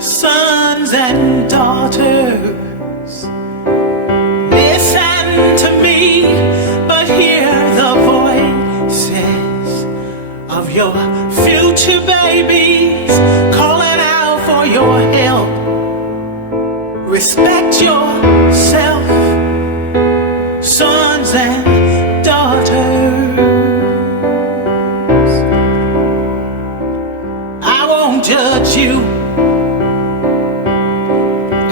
sons and daughters, listen to me, but hear the voices of your future babies calling out for your help. Respect yourself, sons and daughters. I won't judge you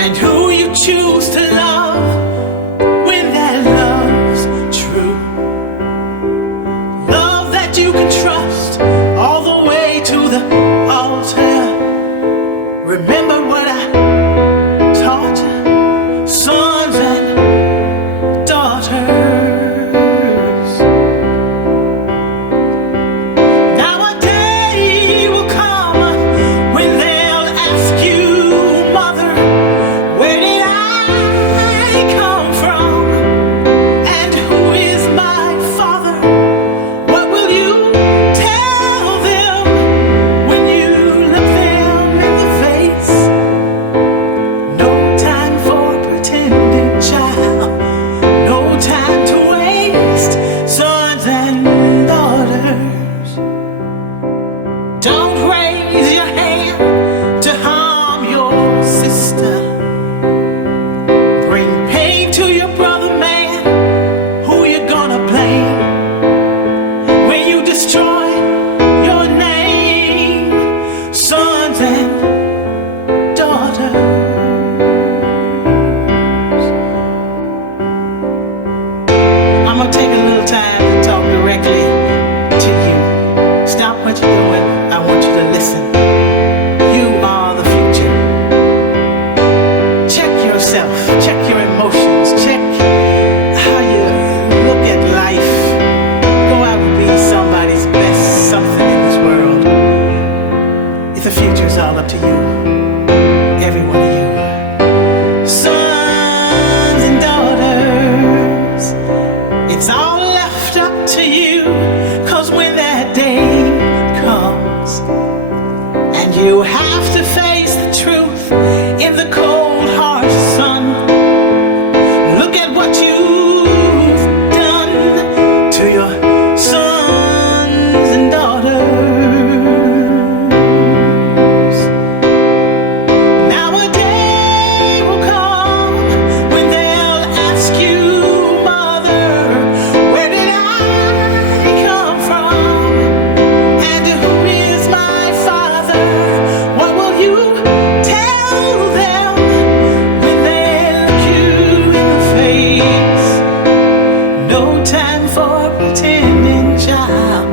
and who you choose to love when that love's true. Love that you can trust all the way to the altar. Remember what I taught you, sons and daughters. Now a day will come when they'll ask you, Mother, where did I come from? And who is my father? What will you tell them when you look them in the face? No time for pretending, child. No time to waste, sons and daughters. Don't raise your hand to harm your sister. Bring pain to your brother, man. Who you gonna blame when you destroy your name, sons and daughters? I'm gonna take a little time to talk directly to you. Stop what you're doing. I want you to listen. You are the future. Check yourself. Check your emotions. Check how you look at life. Go out and be somebody's best something in this world. If the future's all up to you, every one of you, sons and daughters, it's all left up to you. 'Cause when that day comes and you have to face the truth in the cold, harsh sun, look at what you've done to your sons and daughters. Now a day will come when they'll ask you, Mother, where did I come from? And who is my father? What will you tell them when they look you in the face? No time for pretending, child.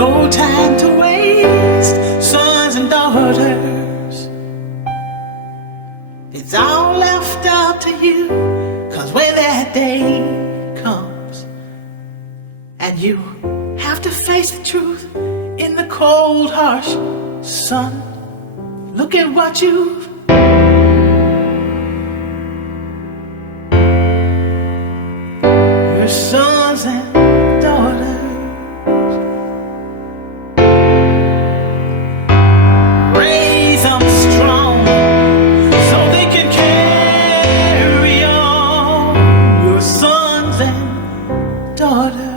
No time to waste, sons and daughters. It's all left up to you. 'Cause when that day comes and you have to face the truth in the cold, harsh sun, look at what you've your sons and daughters. Raise them strong so they can carry on, your sons and daughters.